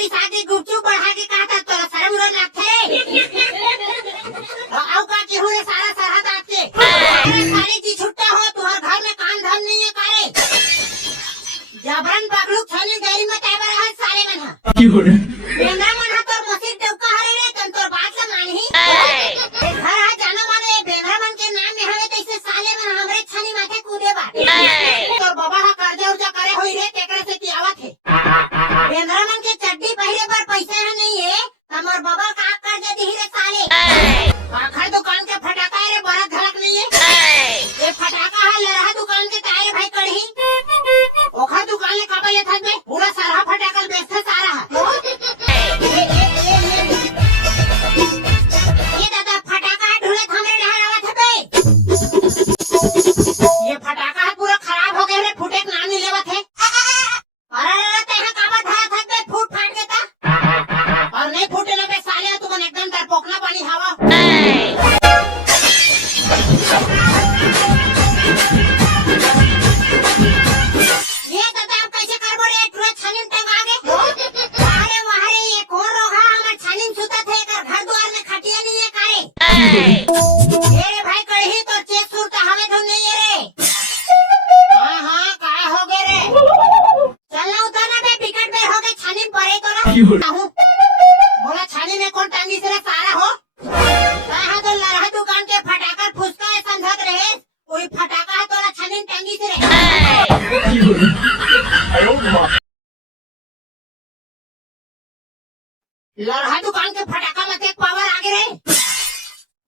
रिसा के गुपचुप बढ़ा के कहता तोरा शर्म रो लगथे आओ का केहू रे सारा सरहद आपके अरे साली जी छुट्टा हो तुहर घर में काम धाम नहीं है करे जबरन पगलू छाली गैरी में ताबर है साले मन हा बेंद्रा मन हा तोर मसीह डौका हरे रे तन तोर बात से मानही घर हा जाना माने बेंद्रा मन के नाम में हवे तैसे साले मन हमरे छानी माथे कूदे बा तोर बाबा हा कर्जा उर्जा करे होई रे तेकरे से तियावत है बेंद्रा मन के चड्डी पहरे पर पैसा नहीं है हमर बाबा का कर्जा दी रे साले पाखड़ दुकान के फटाका रे बड़ा धड़क नहीं है ये फटाका हा लरहा दुकान के तारे भाई कढ़ी ओखा दुकान ले काबले थक में पूरा सारा फटाका बेचता सारा ये दादा फटाका ढूले हमरे डहरावा थबे ये फटाका पूरा खराब हो गए रे फुटे के नाम नहीं लेवत है अरे तेहा काबा धरा थबे फूट फाट देता और नहीं फूटे ना बे साले तू मन एकदम डरपोकना पानी हवा मेरे भाई कढ़ी तो चेक सुरता हमें धुन नहीं है रे हाँ काय हो गए रे चलना उतरना बे टिकट पे हो गए छानी परे तो ना बोला छानी में कौन टांगी से सारा हो कहा तो लरहा दुकान के फटाका फुसका है संधत रहे कोई फटाका है तो छानी टांगी से रे लरहा दुकान के फटाका में एक पावर आगे रे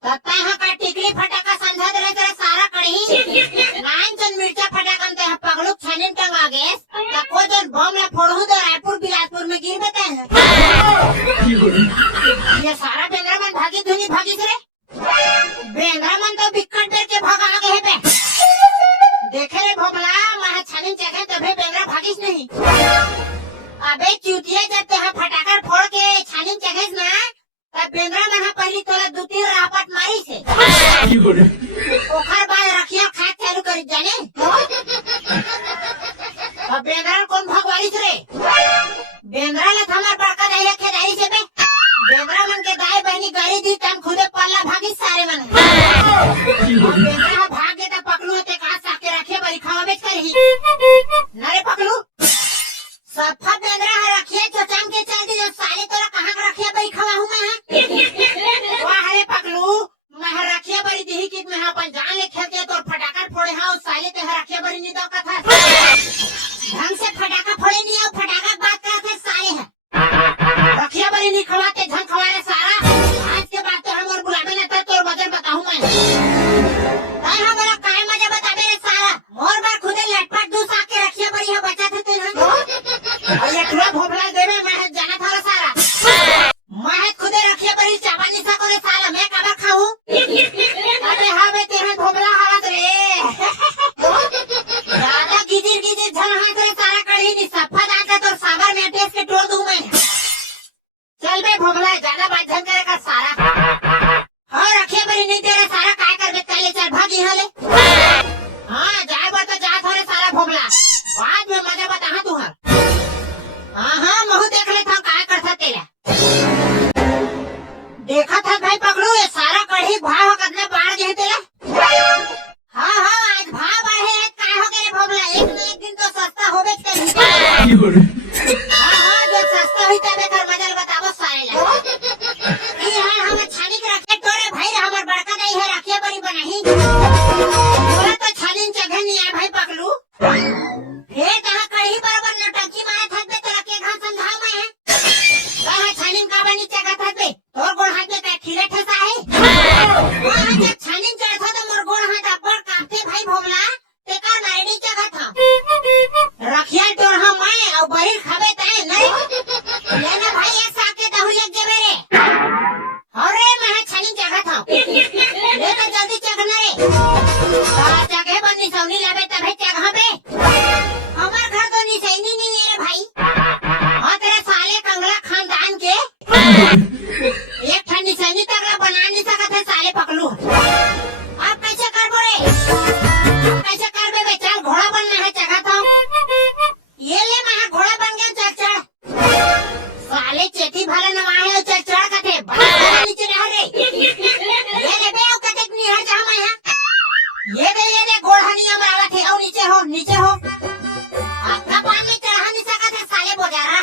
तत्ता यहाँ का टिकली फटाका संधा दे तेरा सारा कढ़ी नाइन चंद मिर्चा फटाका ते पगलू छानीन टंगा गए तको जन बम ला फोड़ू तो रायपुर बिलासपुर में गिर बता है ये सारा बेंद्रा मन भागी धुनी भागी से बेंद्रा मन तो बिक्कट देर के भागा आगे है पे देखे रे भोमला महा छानीन चखे तबे बेंद्रा भागीस नहीं अबे चूतिया जब ते फटाका फोड़ के छानीन चखेस ना तब बेंद्रा मन पहली तोला दूती रापट मारी से ओखर बाद रखिया खात चालू करी जाने अब बेंद्रा कौन भगवारी रे बेंद्रा ला हमार बड़का दाई खेदारी से बे बेंद्रा मन के दाई बहनी गाड़ी दी तन खुदे पल्ला भागी सारे मन बेंद्रा भाग गए तो पकलू ते का साके रखे बरी खावा बेच करही नरे पकलू सफा बेंद्रा रखिए चोचाम के चल दी जो साले तोरा कहां रखिए बरी खावा हूं मैं वाह रे पकलू मैं रखिए बरी देही की मैं अपन जान ले खेल के तोर फटाका फोड़े हां साले ते रखिए बरी नहीं दो कथा ढंग से फटाका फोड़े नहीं और फटाका बात करते साले है रखिए बरी नहीं खवाते झंग खवाए सारा आज के बाद तो हम और बुलावे ना तोर वजन बताऊं मैं ताई हमारा काय मजा बताबे रे सारा मोर बार खुदे लटपट दू साके रखिए बरी है बचा थे तेन ये थोड़ा भोपला देवे मैं जाना था सारा मैं खुदे रखिए बरी चापानी सा करे साला मैं कब खाऊं अरे हां बे तेरे भोपला हालत रे दादा गिदिर गिदिर झन हाथ रे सारा कढ़ी नी सफा दांत तो साबर में टेस्ट के तोड़ दूं मैं चल बे भोपला ज्यादा बात झन करेगा सारा हां रखिए बरी नहीं तेरे सारा काय करबे चले चल भागी हाले हां जाए बार तो जा थोड़े सारा भोपला बाद में मजा बता तू हर हाँ महू देख ले था काय करता तेरा देखा था भाई पकड़ू ये सारा कढ़ी भाव कितने बाढ़ गए तेरा हाँ आज भाव बढ़े काय हो गए भोगला एक दिन तो सस्ता होबे करी हाँ जो सस्ता हुई तबे कर मजल बताबो सारे ला ई हां हम छानी के रखे तोरे भाई हमर बड़का दाई है रखिए बड़ी बनाही बोला तो छानी जगह नहीं है भाई पकड़ू हे कहां कढ़ी बराबर नटंकी मारे थकबे तोरा के घास समझाओ मैं है कहां छानी का बनी जगह थकबे तोर गोड़ हाथ में खिले ठसा है वहां जब छानी चढ़ता तो मोर गोड़ हाथ अब्बड़ काफे भाई भोगला ते का नारडी जगह था रखिया तोर हम मैं और बहिर खाबे तय नहीं लेना भाई एक साथ के दहु लग जे मेरे अरे मैं छानी जगह था ले तो जल्दी चढ़ना रे जगह बनी सौनी लाबे तबे जगह पे हमार घर तो निसैनी नहीं है रे भाई हाँ तेरे साले कंगला खानदान के एक ठन निसैनी तगड़ा बना नहीं सकते है साले पकलू आप कैसे कर बोले कैसे कर बे चल घोड़ा बनना है जगह था ये ले मैं घोड़ा बन गया चल चल नीचे हो। आपका पान में चढ़ा नहीं सका था साले बोझा रहा।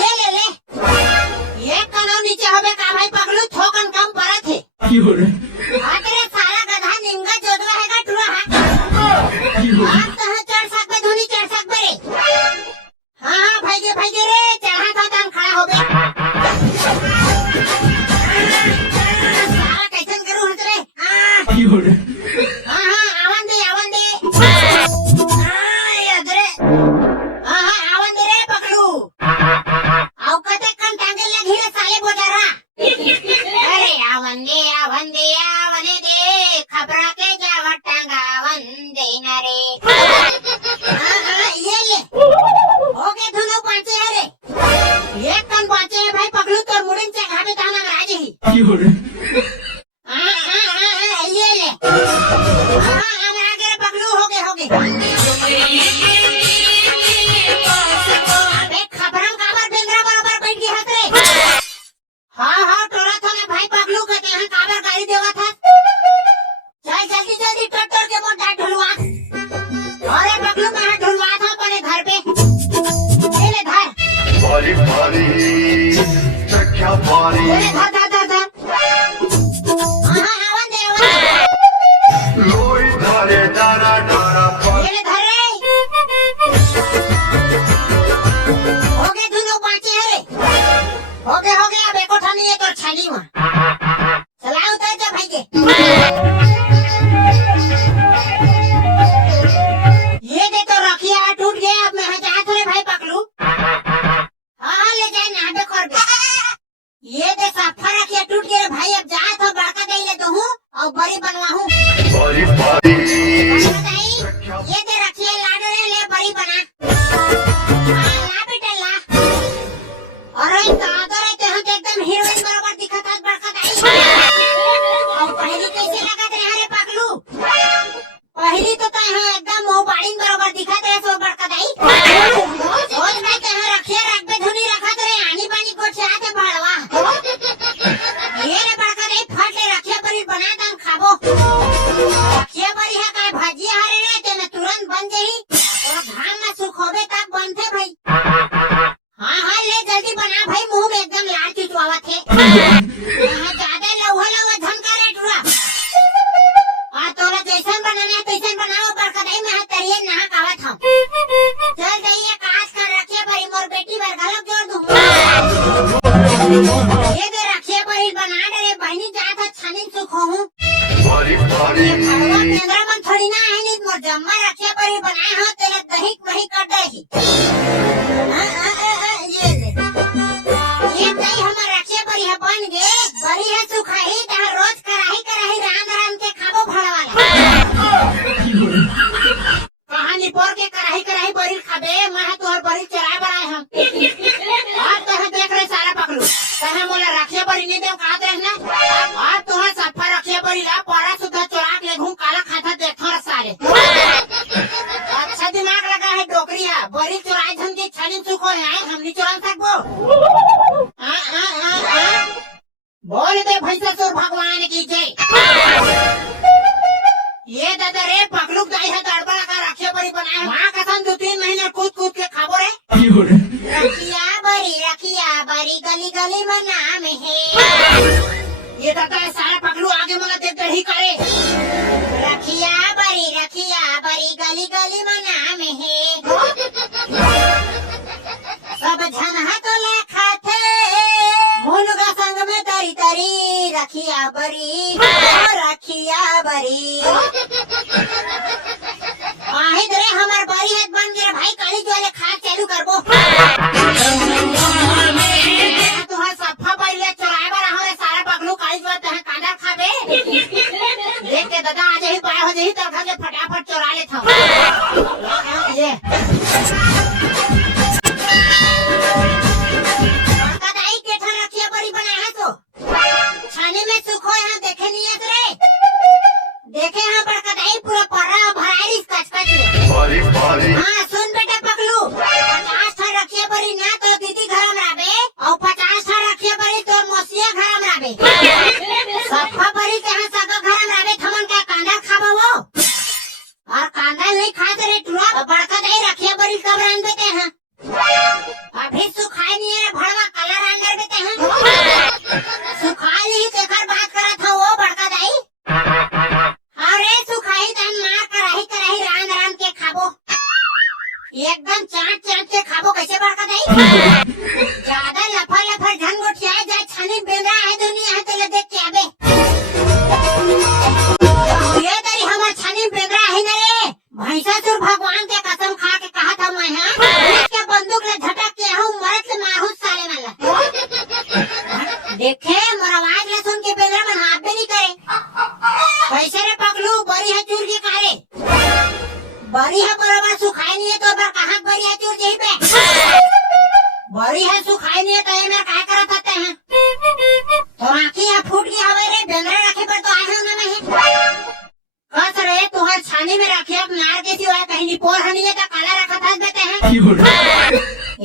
ये ले ले। ये कनो नीचे हो बे का भाई पगलू थोकन कम पड़ा थे। तेरे साला गधा निंगा जोदवा है का टूरा है। आप तो चढ़ सकते धोनी चढ़ सकते रे। हाँ भाई रे चढ़ा था तान खड़ा हो बे। साला कैसन करूँ हत रे। हाँ आवन दे आवन दे रे पगलू। आओ कते कन टांगे लगी रे साले बोझा रहा। अरे आवन दे खबरा के जावट टांगा वंदे नरे। ये ले हो गए दोनों पांचे है रे। एक कन पांचे है भाई पगलू तो मुड़िन से घाटे ताना राज ही। ये ले हम आगे रे पगलू हो गए। अबे खबरम काबर बेंद्रा बराबर बैठ गई हत रे। हाँ टोला था ना भाई पगलू कहते हैं काबर गाड़ी देवा था। चल जल्दी ट्रैक्टर के मोड़ डाट ढुलवा। अरे पगलू मैं ढुलवा था अपने घर पे। ये ले धर। ये ले धर। हाँ आवन दे। ये ले धर रे। हो गए दोनों पांचे है रे। हो गए अब एको ठानी है तो छानी वहाँ। चला उतर जा भाई के। ये दे तो रखिया टूट गया अब मैं जात रे भाई पकलू। हाँ ले जाए नाटक कर दे। ये दे साफा रखिया टूट गया रे भाई अब जात हो बड़का दे ले तो हूँ और बड़ी बनवा हूँ। ये दे रखिया लाडो ले बड़ी बना। ला बेटा ला। अरे दादा रे ते हम एकदम हीरोइन बराबर दिखत है बड़का दाई। और पहली कैसे लगत रे हरे पगलू। पहली तो तय एकदम मोबाइल बराबर दिखत है सो बड़का दाई। सोच में ते रखिए रखबे धुनी रखत रे आनी पानी को चाहते भड़वा। ये रे बड़का दाई फट ले रखिए पर बना दन खाबो। रखिए पर है काय भाजी हरे रे ते तुरंत बन जाई और घाम में सुखोबे तब बनथे भाई। हाँ ले जल्दी बना भाई मुंह में एकदम लाल चुचवावा थे। ज्यादा लौहा झमका रे टूरा। तोरा जैसन बनाना है तैसन बनाओ बड़का दाई मैं तरिए नहा कावत हूँ। चल जाइए काश कर रखिए बड़ी मोर बेटी बर गलत जोड़ दूँ। ये दे रखिए बड़ी बना डरे बहनी जात है छानी सुख हूँ। केंद्र मन थोड़ी ना है नहीं मोर जम्मा रखिए बड़ी बनाए हो तेरे दही वही कर दही। ये दही हमार रखिए बड़ी है बन गे बड़ी है सुखाही तहाँ रोज कराही राम के खाबो भड़वाला। कहानी पोर के कराही बड़ी खाबे मैं तुहर बड़ी चराए बनाए हम। आज तह देख रहे सारा पकड़ू तह मोला रखिए बड़ी नहीं देव कहा देखना। आज तुहर सफा रखिए बड़ी ला पारा सुधा चुराक ले घूम काला खाता देखो रे सारे। अच्छा दिमाग लगा है डोकरिया बड़ी चुराई धन की छानी सुखो है हम नहीं चुरा सकबो। बोल दे भैंसुर भगवान की जय। ये दादा रे पगलू गाय है तड़बड़ा का रखिए बड़ी बनाए माँ कसम 2-3 महीने कूद के खाबो रे। रखिया बड़ी गली में नाम है। ये दादा सारा पगलू आगे मला देख ही करे। रखिया बड़ी गली में नाम है। सब झन तो लेखा थे मुनगा संग में तरी रखिया बड़ी। वाहिद रे हमार बड़ी है बन गया भाई काली वाले खाद चालू करबो। तुहार सफा पहले चुराए बा रहा रे सारा पगलू काली वाले तह कांदा खाबे। देख के दादा आज ही पाए हो जही तड़का के फटाफट चुरा ले था। ये कदाई के ठन रखिए बड़ी बना है तो छाने में सुखो यहाँ देखे नहीं है रे। देखे यहाँ पर कदाई पूरा पर्रा भराई कच हाँ सुन बेटा पगलू 50 ठन रखिए बड़ी ना तो दीदी घर में राबे और 50 ठन रखिए बड़ी तो मौसिया घर में राबे। सफा बड़ी के यहाँ सगा घर में राबे थमन का कांदा खाबो वो और कांदा तो बड़का दाई रखिया बड़ी कब रान देते हैं अभी सुखाई नहीं है भड़वा कलर अंदर देते हैं सुखाई नहीं तेकर बात करा था वो बड़का दाई अरे सुखाई तन मार कराही रान रान के खाबो एकदम चाट के खाबो कैसे बड़का दाई ज्यादा लफर झंगोटिया जाए छानी बेंद्रा है दुनिया है तो देख के आबे ये तेरी हमार छानी बेंद्रा है न रे भैंसासुर भगवान के कसम खा के कहा था मैं इसके बंदूक ले झटक के हूँ मरद से मारू साले वाला देखे मोर आवाज ले सुन के बेंद्रा मन हाथ भी नहीं करे कैसे रे पगलू बड़ी है चूर के कारे बड़ी है बराबर सुखाई नहीं है तो बर कहाँ बड़ी है चूर यही पे बड़ी है सुखाई नहीं है तो ये मेरा क्या करा सकते हैं तो आँखी यहाँ फूट गया हवे रे बेंद्रा रखे पर तो आए हैं ना नहीं कस रे तुहर छानी में रखे अब नार के सिवा कहीं निपोर हनी है तो काला रखा था देते हैं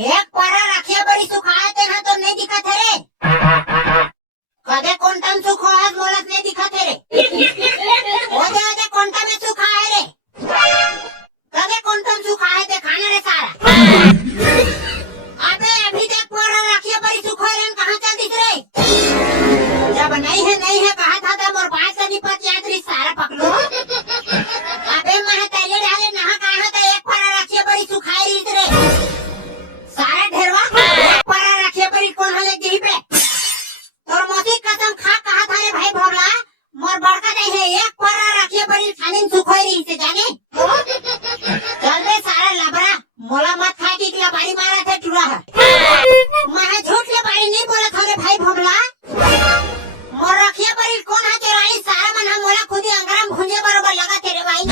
एक परा रखे बड़ी सुखाए थे ना तो नहीं दिखा थे रे कदे कौन सुखो आज मोलस नहीं दिखा थे रे ओदे कौनटा में सुखा है रे कदे कौन सुखा है खाना रे सारा अबे अभी तक परा रखे बड़ी सुखो रे कहाँ चल दिख रे जब नहीं है कहा था तो मोर बात का निपट याद री सारा पकड़ो अबे मैं तेरे डाले नहा कहा था एक परा रखे बड़ी सुखाई री रे सारा ढेरवा एक परा रखे बड़ी कौन हले यही पे तोर मोती कसम खा कहा था रे भाई भोला मोर बड़का नहीं है एक परा रखे बड़ी खाने सुखाई री से जाने चल बे सारा लबरा मोला मत खा के इकला बारी मारा था टूरा है मैं झूठ ले बारी नहीं बोला था रे भाई भोला मोर रखिया बड़ी कौन है चोराई सारा मन हम मोला खुद ही अंगरम भुंजे बरोबर लगा तेरे भाई